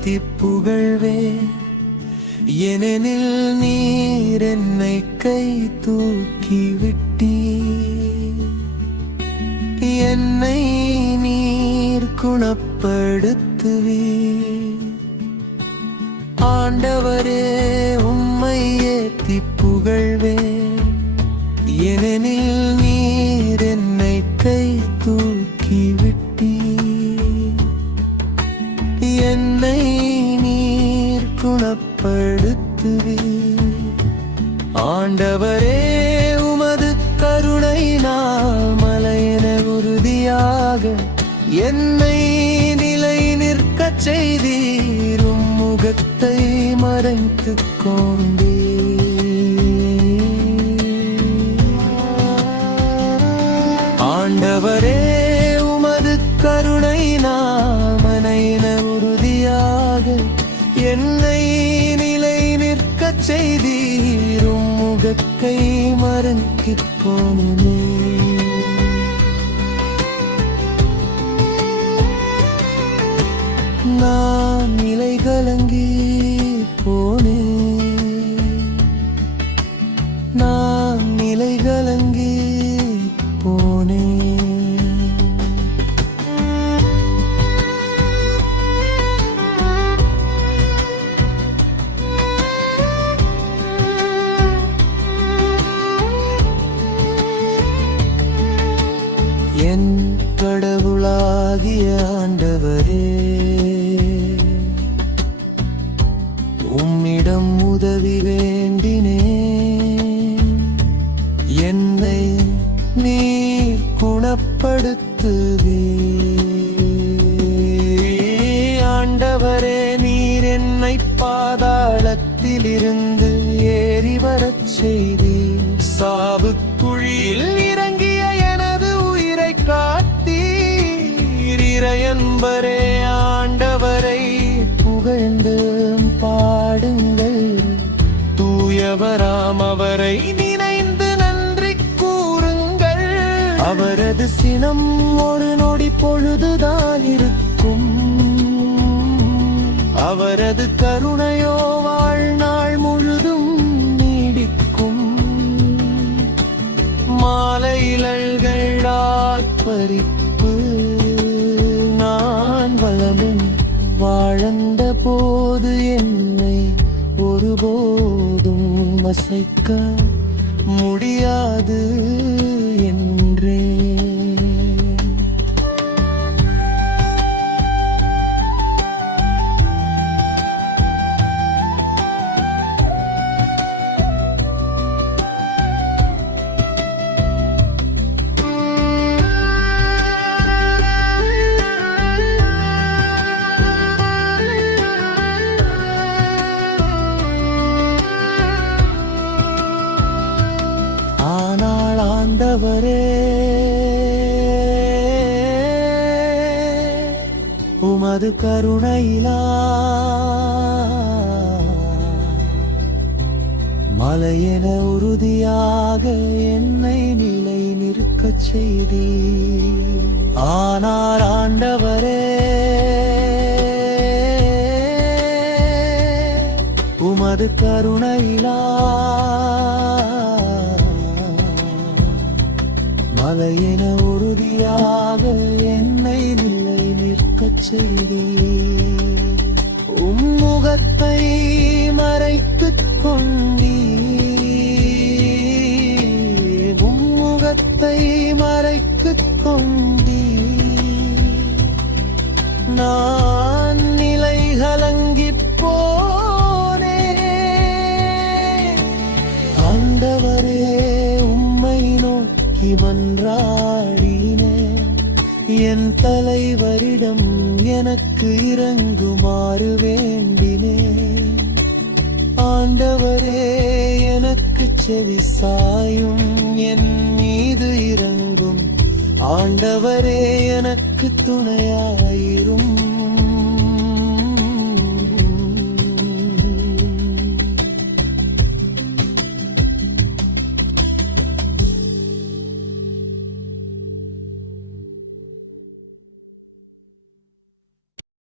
ஏத்தி புகழ்வேன். ஏனெனில் நீர் என்னை கை தூக்கி விட்டீர். என்னை நீர் குணப்படுத்துவீர். ஆண்டவரே உம்மை ஏத்தி புகழ்வேன். ஏனெனில் நீர் என்னை கை தூக்கி விட்டீர். என்னை நீர் குணப்படுத்துவீர். ஆண்டவரே உமது கருணையினால் மலையென உறுதியாக என்னை நிலை நிற்கச் செய்தீர். முகத்தை மறைத்துக் கொண்டீர். ஆண்டவரே உமது கருணையினால் மலையென உறுதியாக என்னை நிலை நிற்கச் செய்தீர். முகத்தை மறைத்துக் கொண்டீர். நான் நிலை கலங்கி போனேன். நான் நிலை கலங்கி போனேன். என் கடவுளாகிய ஆண்டவரே, உம்மிடம் உதவி வேண்டினேன். என்னை நீர் குணப்படுத்துவீர். ஆண்டவரே நீர் என்னை பாதாளத்திலிருந்து ஏறி வரச் செய்தீர். சாவுக்குழியில் இறங்கிய எனது உயிரை காத்தீர். இறையன்பரே ஆண்டவரை புகழ்ந்து பாடுங்கள். தூயவராம் அவரை நினைந்து நன்றி கூறுங்கள். அவரது சினம் ஒரு நொடி பொழுதுதான் இருக்கும். அவரது கருணையோ வாழ்நாள் முழுதும் நீடிக்கும். மாலையிலள்கள் ஆர்ப்பரிப்பு நான் வளமும் வாழ்ந்த போது என்னை ஒருபோதும் அசைக்க முடியாது என்றே. ஆனால் ஆண்டவரே உமது கருணையினால் மலையென உறுதியாக என்னை நிலை நிற்கச் செய்தீர். ஆனால் ஆண்டவரே உமது கருணையினால் மலையென உறுதியாக என்னை நிலை நிற்கச் செய்தீர். உம்முகத்தை மறைத்துக் கொண்டீர். உம்முகத்தை மறைத்துக் கொண்டீர். நான் நிலை கலங்கிப் போனேன். ஆண்டவரே உம்மை நோக்கி மன்றாடினேன். என் தலைவரிடம் எனக்கு இரங்குமாறு வேண்டினேன். ஆண்டவரே எனக்கு செவிசாயும். என் மீது இரங்கும். ஆண்டவரே எனக்கு துணையாய்